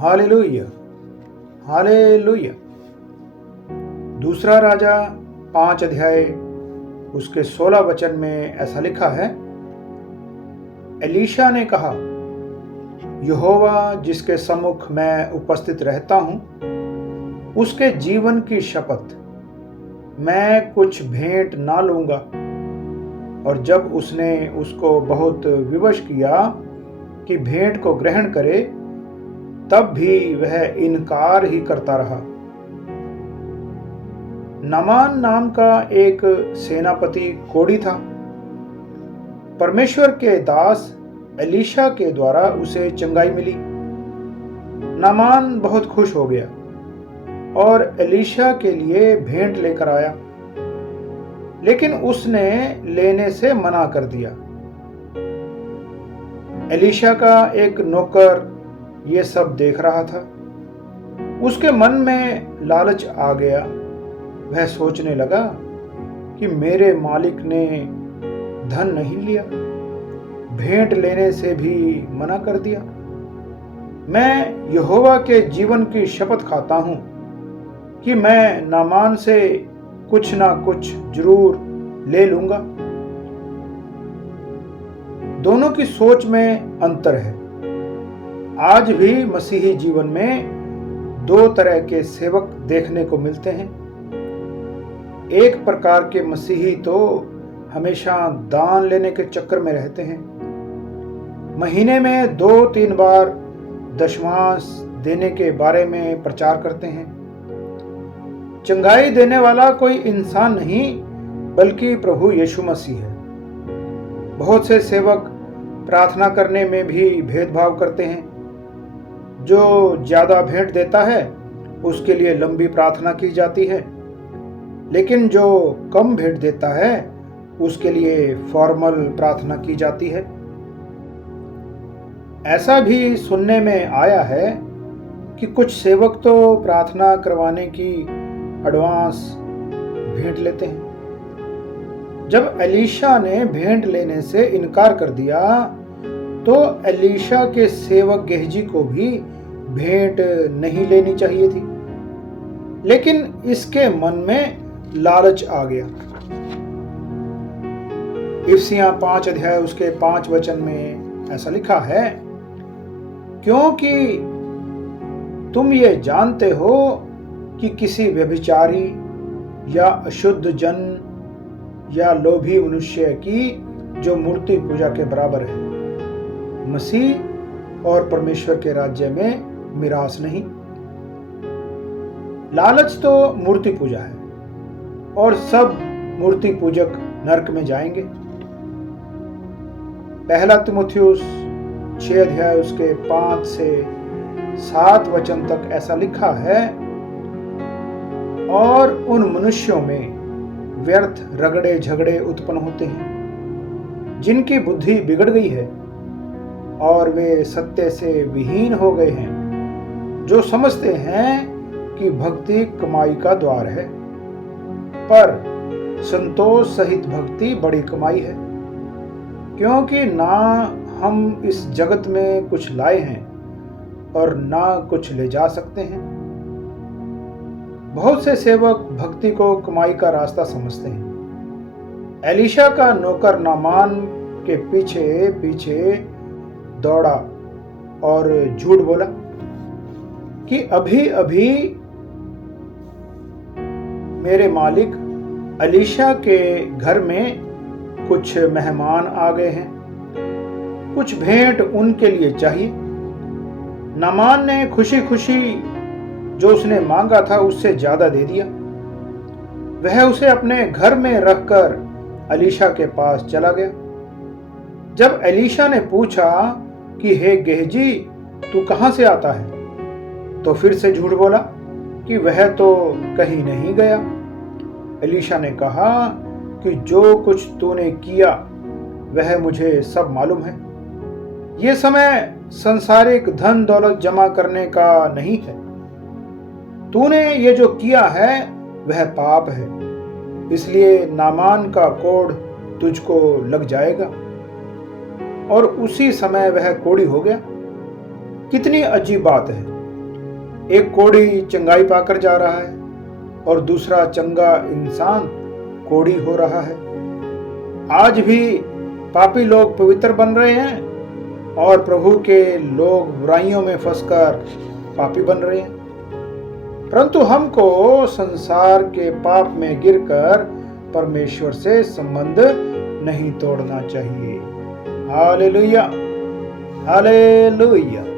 Hallelujah, hallelujah. दूसरा राजा 5 अध्याय उसके 16 वचन में ऐसा लिखा है, एलीशा ने कहा, यहोवा जिसके सम्मुख मैं उपस्थित रहता हूं, उसके जीवन की शपथ, मैं कुछ भेंट ना लूंगा। और जब उसने उसको बहुत विवश किया कि भेंट को ग्रहण करे, तब भी वह इनकार ही करता रहा। नामान नाम का एक सेनापति कोढ़ी था। परमेश्वर के दास एलीशा के द्वारा उसे चंगाई मिली। नामान बहुत खुश हो गया और एलीशा के लिए भेंट लेकर आया, लेकिन उसने लेने से मना कर दिया। एलीशा का एक नौकर ये सब देख रहा था। उसके मन में लालच आ गया। वह सोचने लगा कि मेरे मालिक ने धन नहीं लिया, भेंट लेने से भी मना कर दिया। मैं यहोवा के जीवन की शपथ खाता हूं कि मैं नामान से कुछ ना कुछ जरूर ले लूंगा। दोनों की सोच में अंतर है। आज भी मसीही जीवन में दो तरह के सेवक देखने को मिलते हैं। एक प्रकार के मसीही तो हमेशा दान लेने के चक्कर में रहते हैं। महीने में 2-3 बार दशमांश देने के बारे में प्रचार करते हैं। चंगाई देने वाला कोई इंसान नहीं, बल्कि प्रभु यीशु मसीह है। बहुत से सेवक प्रार्थना करने में भी भेदभाव करते हैं। जो ज्यादा भेंट देता है उसके लिए लंबी प्रार्थना की जाती है, लेकिन जो कम भेंट देता है उसके लिए फॉर्मल प्रार्थना की जाती है। ऐसा भी सुनने में आया है कि कुछ सेवक तो प्रार्थना करवाने की एडवांस भेंट लेते हैं। जब एलीशा ने भेंट लेने से इनकार कर दिया, तो एलीशा के सेवक गेहजी को भी भेंट नहीं लेनी चाहिए थी, लेकिन इसके मन में लालच आ गया। इफिसियां 5 अध्याय उसके 5 वचन में ऐसा लिखा है, क्योंकि तुम ये जानते हो कि किसी व्यभिचारी या अशुद्ध जन या लोभी मनुष्य की जो मूर्ति पूजा के बराबर है, मसीह और परमेश्वर के राज्य में मिरास नहीं। लालच तो मूर्ति पूजा है और सब मूर्ति पूजक नरक में जाएंगे। पहला तिमुथियुस 6 अध्याय उसके 5 से 7 वचन तक ऐसा लिखा है, और उन मनुष्यों में व्यर्थ रगड़े झगड़े उत्पन्न होते हैं, जिनकी बुद्धि बिगड़ गई है और वे सत्य से विहीन हो गए हैं, जो समझते हैं कि भक्ति कमाई का द्वार है, पर संतोष सहित भक्ति बड़ी कमाई है, क्योंकि ना हम इस जगत में कुछ लाए हैं और ना कुछ ले जा सकते हैं। बहुत से सेवक भक्ति को कमाई का रास्ता समझते हैं। एलीशा का नौकर नामान के पीछे पीछे दौड़ा और झूठ बोला कि अभी अभी मेरे मालिक एलीशा के घर में कुछ मेहमान आ गए हैं, कुछ भेंट उनके लिए चाहिए। नामान ने खुशी खुशी जो उसने मांगा था उससे ज्यादा दे दिया। वह उसे अपने घर में रखकर एलीशा के पास चला गया। जब एलीशा ने पूछा कि हे गेहजी, तू कहां से आता है, तो फिर से झूठ बोला कि वह तो कहीं नहीं गया। एलीशा ने कहा कि जो कुछ तूने किया वह मुझे सब मालूम है। ये समय संसारिक धन दौलत जमा करने का नहीं है। तूने ये जो किया है वह पाप है, इसलिए नामान का कोढ़ तुझको लग जाएगा। और उसी समय वह कोढ़ी हो गया। कितनी अजीब बात है। एक कोढ़ी चंगाई पाकर जा रहा है और दूसरा चंगा इंसान कोढ़ी हो रहा है। आज भी पापी लोग पवित्र बन रहे हैं और प्रभु के लोग बुराइयों में फंसकर पापी बन रहे हैं। परंतु हमको संसार के पाप में गिरकर परमेश्वर से संबंध नहीं तोड़ना चाहिए। Hallelujah, hallelujah.